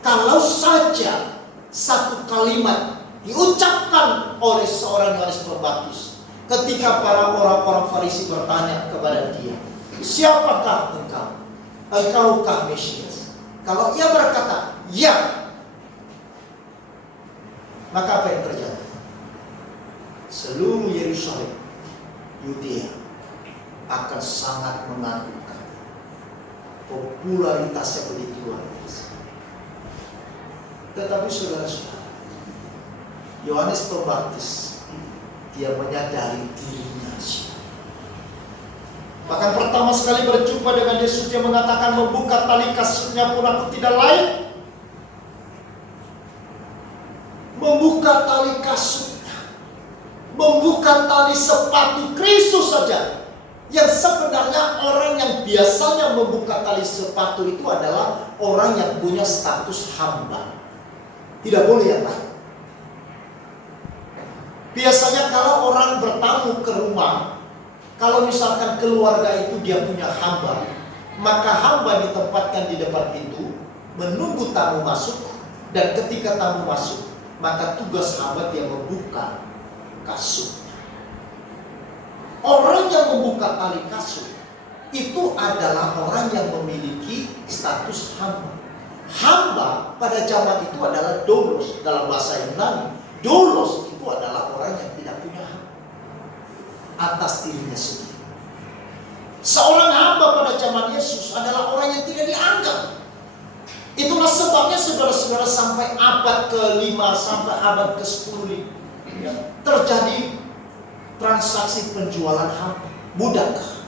kalau saja satu kalimat diucapkan oleh seorang Yohanes Pembaptis ketika para orang-orang Farisi bertanya kepada dia, siapakah engkau? Engkaukah Mesias? Kalau ia berkata, ya, maka apa yang terjadi? Seluruh Yerusalem, Yudea akan sangat mengagumkan. Popularitasnya begitu luar biasa. Tetapi saudara-saudara, Yohanes Pembaptis, dia menyadari dirinya siapa. Bahkan pertama sekali berjumpa dengan Yesus, dia mengatakan, membuka tali kasutnya pun aku tidak layak. Membuka tali kasutnya, membuka tali sepatu Kristus saja. Yang sebenarnya orang yang biasanya membuka tali sepatu itu adalah orang yang punya status hamba. Tidak boleh yang lain. Biasanya kalau orang bertamu ke rumah, kalau misalkan keluarga itu dia punya hamba, maka hamba ditempatkan di depan pintu, menunggu tamu masuk, dan ketika tamu masuk, maka tugas hamba dia membuka kasut. Orang yang membuka tali kasut itu adalah orang yang memiliki status hamba. Hamba pada zaman itu adalah doulos dalam bahasa Yunani. Doulos itu adalah orang yang tidak punya hak atas dirinya sendiri. Seorang hamba pada zaman Yesus adalah orang yang tidak dianggap. Itulah sebabnya saudara-saudara sampai abad ke-5 sampai abad ke-10 terjadi transaksi penjualan hamba. Budakkah?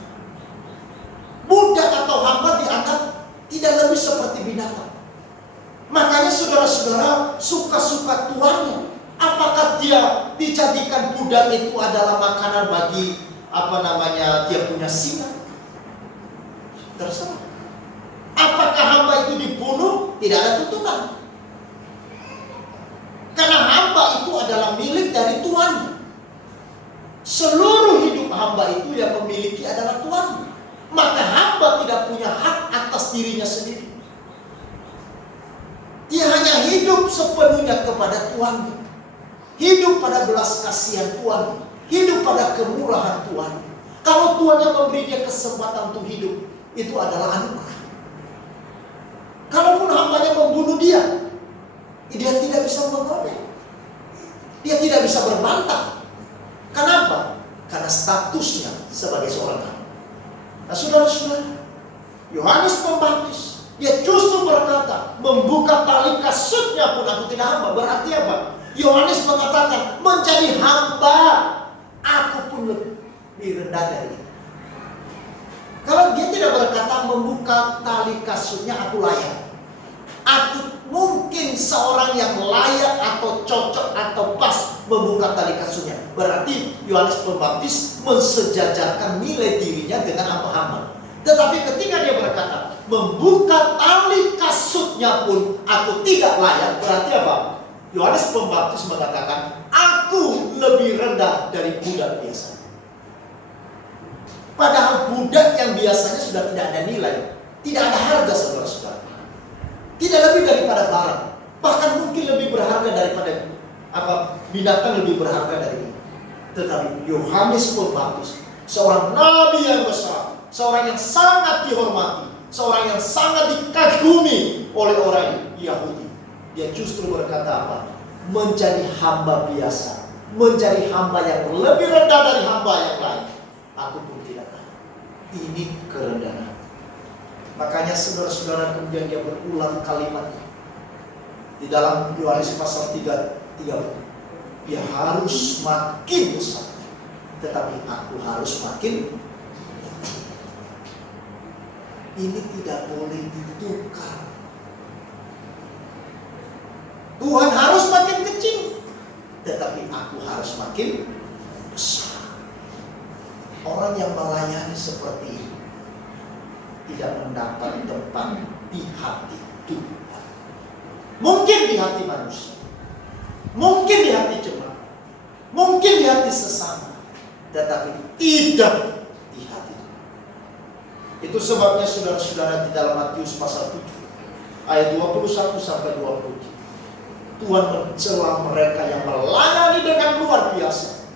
Budak atau hamba dianggap tidak lebih seperti binatang. Makanya saudara-saudara suka-suka tuannya. Apakah dia dijadikan budak itu adalah makanan bagi dia punya singa? Terserah. Apakah hamba itu dibunuh? Tidak ada tuntutan. Karena hamba itu adalah milik dari tuannya. Seluruh hidup hamba itu yang memiliki adalah tuannya. Maka hamba tidak punya hak atas dirinya sendiri. Dia hanya hidup sepenuhnya kepada tuannya. Hidup pada belas kasihan Tuhan, hidup pada kemurahan Tuhan. Kalau Tuhan yang memberi dia kesempatan untuk hidup, itu adalah anugerah. Kalaupun hambanya membunuh dia tidak bisa mengomel, dia tidak bisa berbantah. Kenapa? Karena statusnya sebagai seorang hamba. Nah saudara-saudara, Yohanes Pembaptis, dia justru berkata, membuka tali kasutnya pun aku tidak hamba. Berarti apa? Yohanes mengatakan, menjadi hamba aku pun lebih rendah dari itu. Kalau dia tidak berkata membuka tali kasutnya aku layak, aku mungkin seorang yang layak atau cocok atau pas membuka tali kasutnya. Berarti Yohanes Pembaptis mensejajarkan nilai dirinya dengan hamba-hamba. Tetapi ketika dia berkata membuka tali kasutnya pun aku tidak layak, berarti apa? Yohanes Pembaptis mengatakan, aku lebih rendah dari budak biasa. Padahal budak yang biasanya sudah tidak ada nilai, tidak ada harga saudara-saudara. Tidak lebih daripada barang, bahkan mungkin lebih berharga daripada binatang lebih berharga dari itu. Tetapi Yohanes Pembaptis, seorang nabi yang besar, seorang yang sangat dihormati, seorang yang sangat dikagumi oleh orang Yahudi. Dia justru berkata apa? Menjadi hamba biasa, menjadi hamba yang lebih rendah dari hamba yang lain, aku pun tidak tahu. Ini kerendahan. Makanya saudara-saudara kemudian dia berulang kalimatnya di dalam Yohanes pasal 3. Dia harus makin besar, tetapi aku harus makin. Ini tidak boleh ditukar. Tuhan harus makin kecil, tetapi aku harus makin besar. Orang yang melayani seperti ini tidak mendapat tempat di hati Tuhan. Mungkin di hati manusia, mungkin di hati jemaat, mungkin di hati sesama, tetapi tidak di hati Tuhan. Itu sebabnya saudara-saudara di dalam Matius pasal 7 ayat 21 sampai 23, Tuhan mencela mereka yang melayani dengan luar biasa.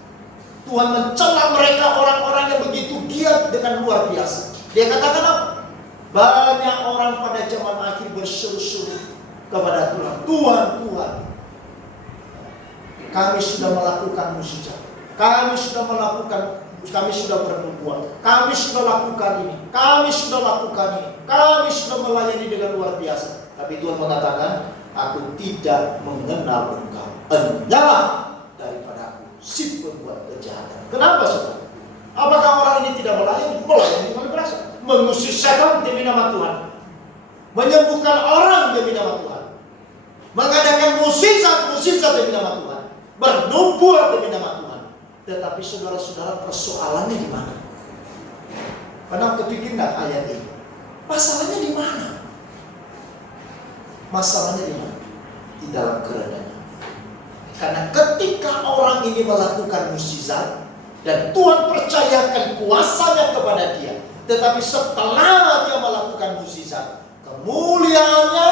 Tuhan mencela mereka orang-orang yang begitu giat dengan luar biasa. Dia katakan apa? Banyak orang pada zaman akhir berseru-seru kepada Tuhan. Tuhan, Tuhan, kami sudah melakukan mukjizat, kami sudah bernubuat, kami sudah lakukan ini, kami sudah lakukan ini, kami sudah melayani dengan luar biasa. Tapi Tuhan mengatakan, aku tidak mengenal engkau. Enyahlah daripada aku, si pembuat kejahatan. Kenapa, saudara? Apakah orang ini tidak melayani? Melayani dengan berasa, mengusir setan demi nama Tuhan, menyembuhkan orang demi nama Tuhan, mengadakan mukjizat demi nama Tuhan, bernubuat demi nama Tuhan. Tetapi saudara-saudara, persoalannya di mana? Pernah kepikir nggak ayat ini? Masalahnya di mana? Masalahnya di mana? Di dalam kerendahan. Karena ketika orang ini melakukan mukjizat dan Tuhan percayakan kuasanya kepada dia, tetapi setelah dia melakukan mukjizat, kemuliaannya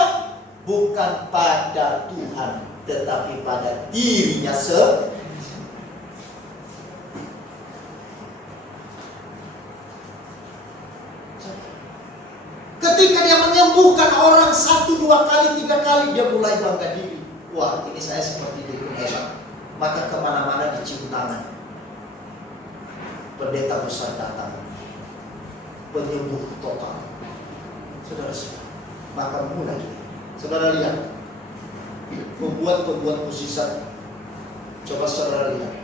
bukan pada Tuhan, tetapi pada dirinya sendiri. Ketika dia menyembuhkan orang 1, 2 kali, 3 kali, dia mulai bangga diri. Wah, ini saya seperti dukun hebat. Maka kemana-mana dicium tangan. Pendeta besar datang, penyembuh total. Saudara-saudara, maka mulai. Saudara lihat, pembuat mukjizat. Coba saudara lihat,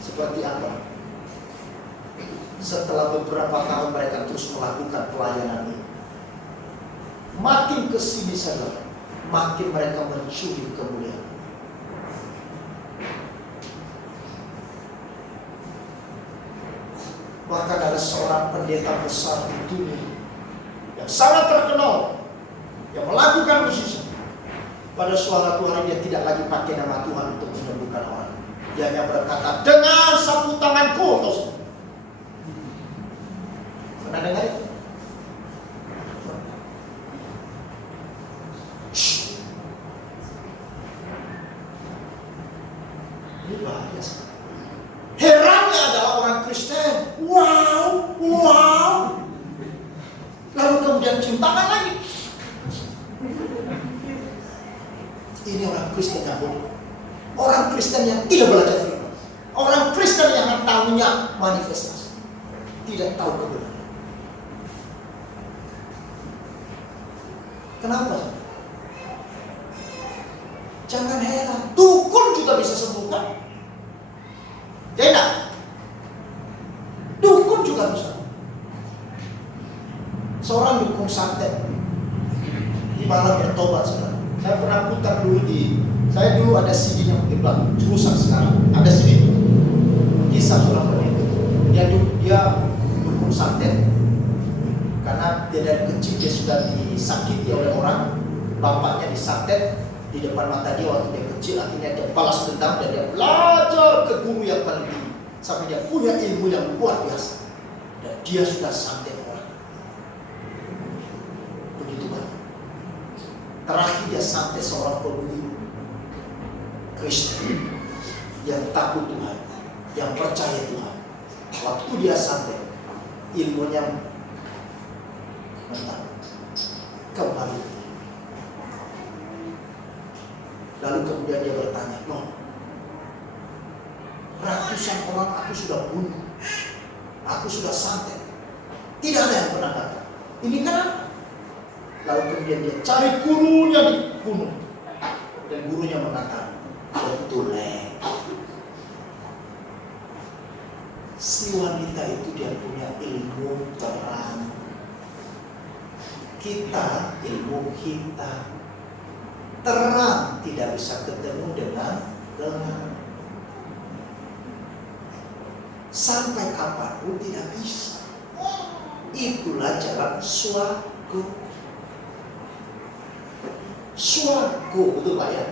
seperti apa? Setelah beberapa tahun mereka terus melakukan pelayanan ini, makin kesini saudara, makin mereka mencuri kemuliaan. Bahkan ada seorang pendeta besar di dunia yang sangat terkenal, yang melakukan mukjizat. Pada suatu hari dia tidak lagi pakai nama Tuhan untuk menyembuhkan orang. Dia hanya berkata, dengan sapu tanganku. Pernah dengar itu? Ini bahaya. Herannya adalah orang Kristen. Wow. Lalu kemudian cium tangan lagi. Ini orang Kristen yang bodoh. Orang Kristen yang tidak belajar firman. Orang Kristen yang tahunya manifestasi, tidak tahu kebenaran. Kenapa? Jangan heran, dukun juga bisa sembuhkan. Tidak, dukun juga bisa. Seorang dukun santet di malam bertobat, saudara. Saya pernah putar dulu saya dulu ada CD yang mungkin rusak sekarang. Ada CD itu, kisah seorang pendeta. Dia dukun santet. Karena dia dari kecil dia sudah disakiti oleh orang, bapaknya disantet di depan mata dia waktu dia kecil. Akhirnya dia balas dendam dan dia belajar ke guru yang paling tinggi sampai dia punya ilmu yang luar biasa. Dan dia sudah santet orang. Begitu banyak. Terakhir dia santet seorang pembeli Kristen yang takut Tuhan, yang percaya Tuhan. Waktu dia santet, ilmunya kembali. Lalu kemudian dia bertanya, loh, ratusan orang aku sudah bunuh, aku sudah santet, tidak ada yang pernah datang. Ini kenapa? Lalu kemudian dia cari gurunya di gunung, dan gurunya mengatakan, betul si wanita itu dia punya ilmu terang. Kita, ilmu kita terang tidak bisa ketemu dengan terang. Sampai kapanpun tidak bisa. Itulah jalan swarga. Swarga, betul Pak ya?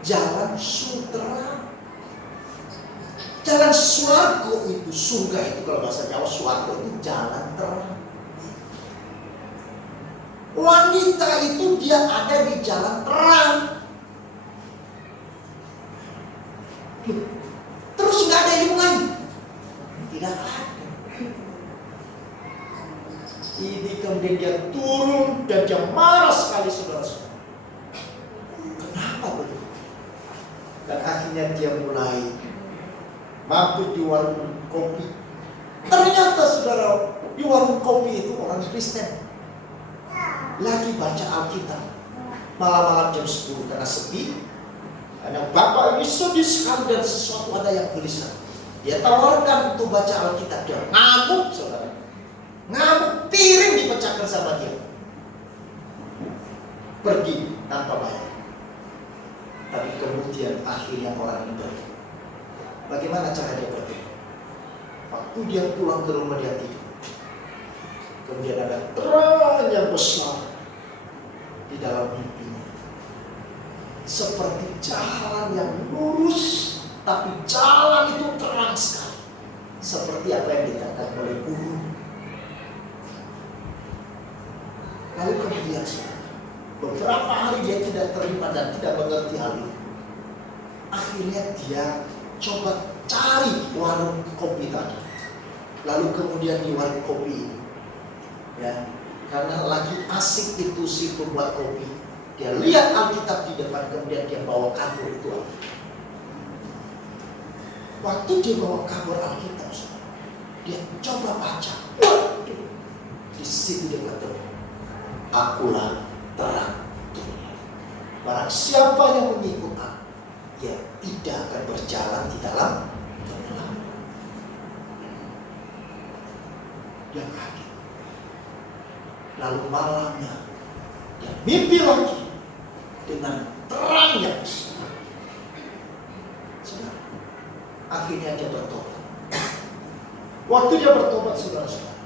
Jalan sutra. Jalan swarga itu, surga itu kalau bahasa Jawa, swarga itu jalan terang. Wanita itu dia ada di jalan terang. Terus nggak ada ilmu lain? Tidak ada. Ini kemudian dia turun dan dia marah sekali, saudara-saudara. Kenapa begitu? Dan akhirnya dia mulai mampir di warung kopi. Ternyata saudara, di warung kopi itu orang Kristen lagi baca Alkitab malam-malam jam 10 karena sepi. Karena bapak ini sedih sekali dan sesuatu ada yang gelisah. Dia tawarkan untuk baca Alkitab, dia ngamuk saudara. Ngamuk, piring dipecahkan sama dia. Pergi tanpa bayar. Tapi kemudian akhirnya orang ini pergi. Bagaimana cara dia pergi? Waktu dia pulang ke rumah dia tidur. Kemudian ada terang yang besar di dalam mimpinya. Seperti jalan yang lurus, tapi jalan itu terang sekali. Seperti apa yang dikatakan oleh guru. Lalu kemudian beberapa hari dia tidak terima dan tidak mengerti hal itu. Akhirnya dia coba cari warung kopi tadi. Lalu kemudian di warung kopi ini, ya, karena lagi asik itu si pembuat kopi, dia lihat Alkitab di depan, kemudian dia bawa kabur itu Alkitab. Waktu dia bawa kabur Alkitab, dia coba baca. Waduh, di situ dia berkata, akulah terang dunia. Barang siapa yang mengikut aku, ya tidak akan berjalan di dalam kegelapan. Dia kaget. Lalu malamnya dia mimpi lagi dengan terang yang besar. Saudara, akhirnya dia bertobat. Waktu dia bertobat, saudara-saudara,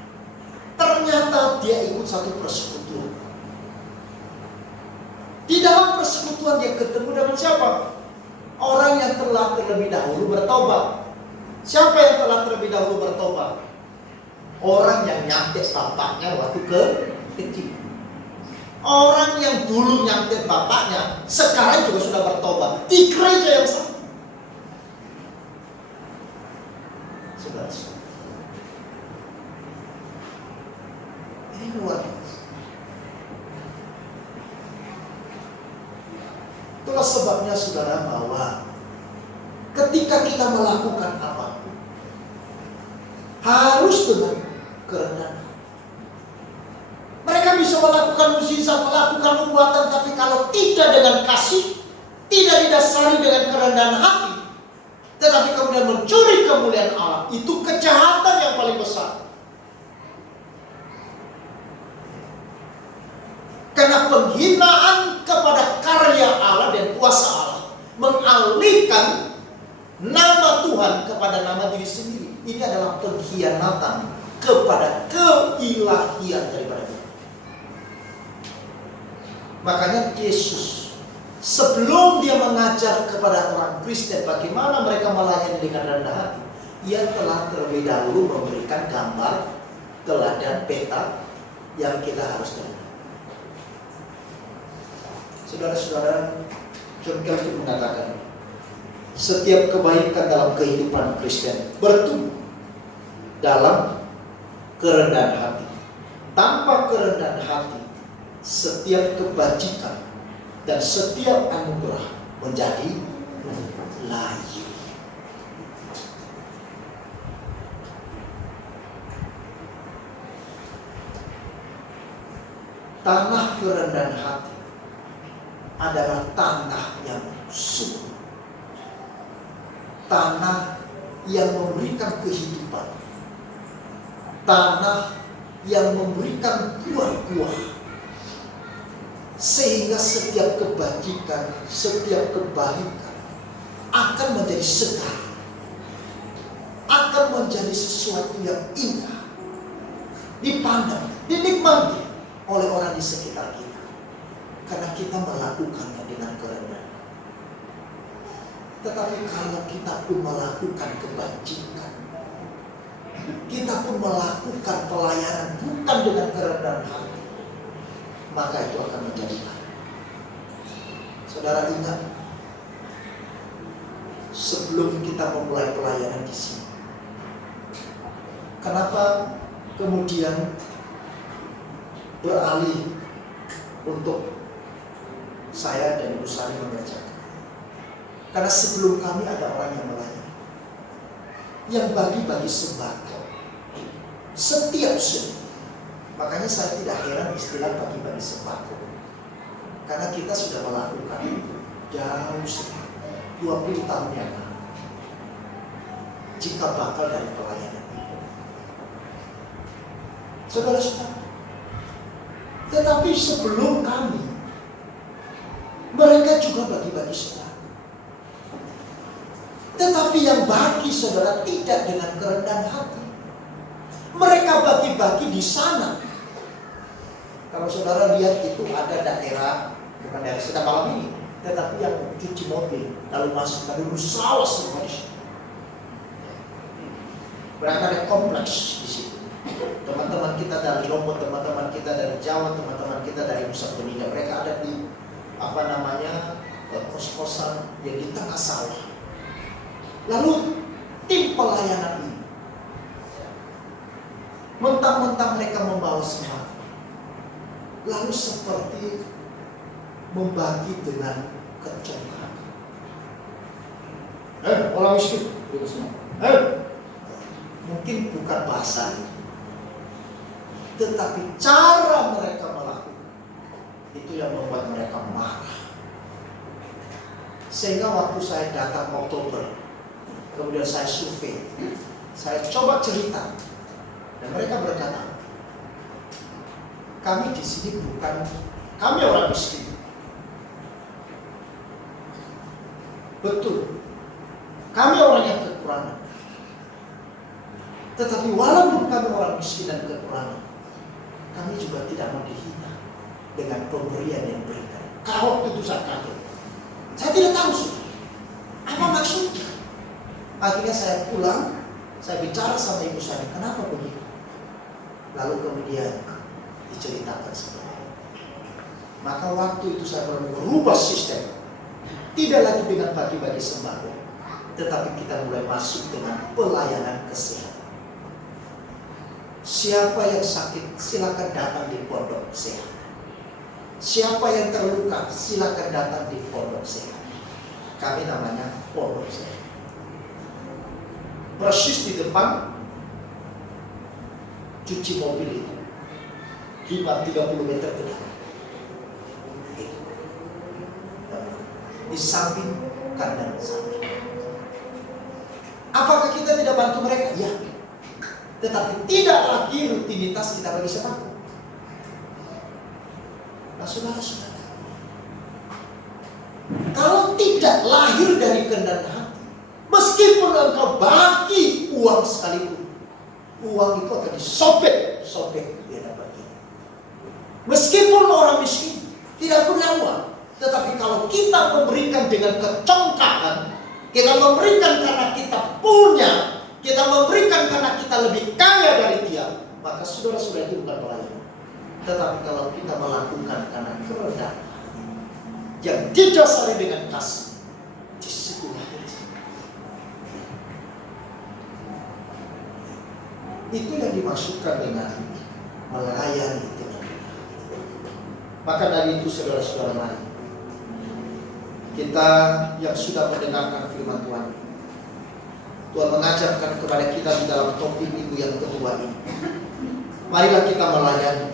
ternyata dia ikut satu persekutuan. Di dalam persekutuan dia ketemu dengan siapa? Orang yang telah terlebih dahulu bertobat. Siapa yang telah terlebih dahulu bertobat? Orang yang nyantet bapaknya waktu kecil. Orang yang dulu nyantet bapaknya sekarang juga sudah bertobat di gereja yang sama. Saudara-saudara, ini luar biasa. Itulah sebabnya saudara bahwa ketika kita melakukan apapun harus dengan kerendahan. Mereka bisa melakukan mukjizat, melakukan nubuatan, tapi kalau tidak dengan kasih, tidak didasari dengan kerendahan hati, tetapi kemudian mencuri kemuliaan Allah, itu kejahatan yang paling besar. Karena penghinaan kepada karya Allah dan kuasa Allah mengalihkan nama Tuhan kepada nama diri sendiri. Ini adalah pengkhianatan kepada keilahian daripada Tuhan. Makanya Yesus sebelum dia mengajar kepada orang Kristen bagaimana mereka melayani dengan rendah hati, ia telah terlebih dahulu memberikan gambar, teladan, peta yang kita harus terima. Saudara-saudara, John Calvin mengatakan, setiap kebaikan dalam kehidupan Kristen bertumbuh dalam kerendahan hati. Tanpa kerendahan hati, setiap kebajikan dan setiap anugerah menjadi layu. Tanah kerendahan hati adalah tanah yang subur, tanah yang memberikan kehidupan, tanah yang memberikan buah-buah, sehingga setiap kebajikan, setiap kebaikan akan menjadi segar, akan menjadi sesuatu yang indah, dipandang, dinikmati oleh orang di sekitar kita. karena kita melakukannya dengan kerendahan. Tetapi kalau kita pun melakukan kebajikan, kita pun melakukan pelayanan bukan dengan kerendahan hati, maka itu akan menjadi baik. Saudara ingat, sebelum kita memulai pelayanan di sini, kenapa kemudian beralih untuk saya dan Ibu Sari mengerjakan? Karena sebelum kami ada orang yang melayani, yang bagi-bagi sembako setiap Senin. Makanya saya tidak heran istilah bagi-bagi sembako, karena kita sudah melakukan itu jauh sebelum 20 tahun yang lalu. Jika bakal dari pelayanan itu, saudara-saudara, tetapi sebelum kami, mereka juga bagi-bagi sembako. Tetapi yang bagi saudara tidak dengan kerendahan hati. Mereka bagi-bagi di sana. Kalau saudara lihat itu ada daerah, bukan daerah sedang malam ini, tetapi yang cuci mobil lalu masuk lalu sawah semua di situ. Berarti ada kompleks di situ. Teman-teman kita dari Lombok, teman-teman kita dari Jawa, teman-teman kita dari Nusa Penida, mereka ada di kos-kosan yang di tengah sawah. Lalu tim pelayanan ini, mentang-mentang mereka membawa semangat, lalu seperti membagi dengan kecongkakan. Orang miskin, mungkin bukan bahasa itu, tetapi cara mereka melakukan itu yang membuat mereka marah. Sehingga waktu saya datang Oktober, kemudian saya survei, saya coba cerita, dan mereka berkata, kami di sini bukan, kami orang miskin. Betul, kami orang yang kekurangan. Tetapi walaupun kami orang miskin dan kekurangan, kami juga tidak mau dihina dengan pemberian yang diberikan. Kalau itu saya kaget, saya tidak tahu apa maksudnya. Akhirnya saya pulang, saya bicara sama Ibu saya, kenapa begitu? Lalu kemudian diceritakan sebenarnya. Maka waktu itu saya merubah sistem. Tidak lagi dengan bagi-bagi sembako, tetapi kita mulai masuk dengan pelayanan kesehatan. Siapa yang sakit, silakan datang di pondok sehat. Siapa yang terluka, silakan datang di pondok sehat. Kami namanya pondok sehat. Persis di depan cuci mobil itu, 30 meter ke depan. Di samping kanan samping. Apakah kita tidak bantu mereka? Ya. Tetapi tidak lagi rutinitas kita bagi sembako. Nah, saudara-saudara, kalau tidak lahir dari kerendahan hati, meskipun engkau bagi uang sekalipun, uang itu akan disobek dia dapat. Meskipun orang miskin tidak punya uang, tetapi kalau kita memberikan dengan kecongkakan, kita memberikan karena kita punya, kita memberikan karena kita lebih kaya dari dia, maka saudara-saudara itu bukan pelayanan. Tetapi kalau kita melakukan karena kerendahan yang didasari dengan kasih, disitulah itu yang dimaksudkan dengan melayani dengan benar. Maka dari itu saudara-saudara, mari kita yang sudah mendengarkan firman Tuhan, Tuhan mengajarkan kepada kita di dalam topik minggu yang kedua ini, marilah kita melayani,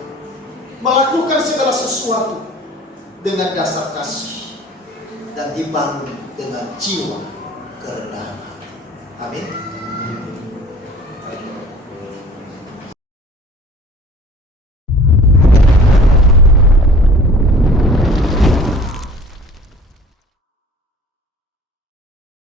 melakukan segala sesuatu dengan dasar kasih dan dibangun dengan jiwa kerendahan hati. Amin.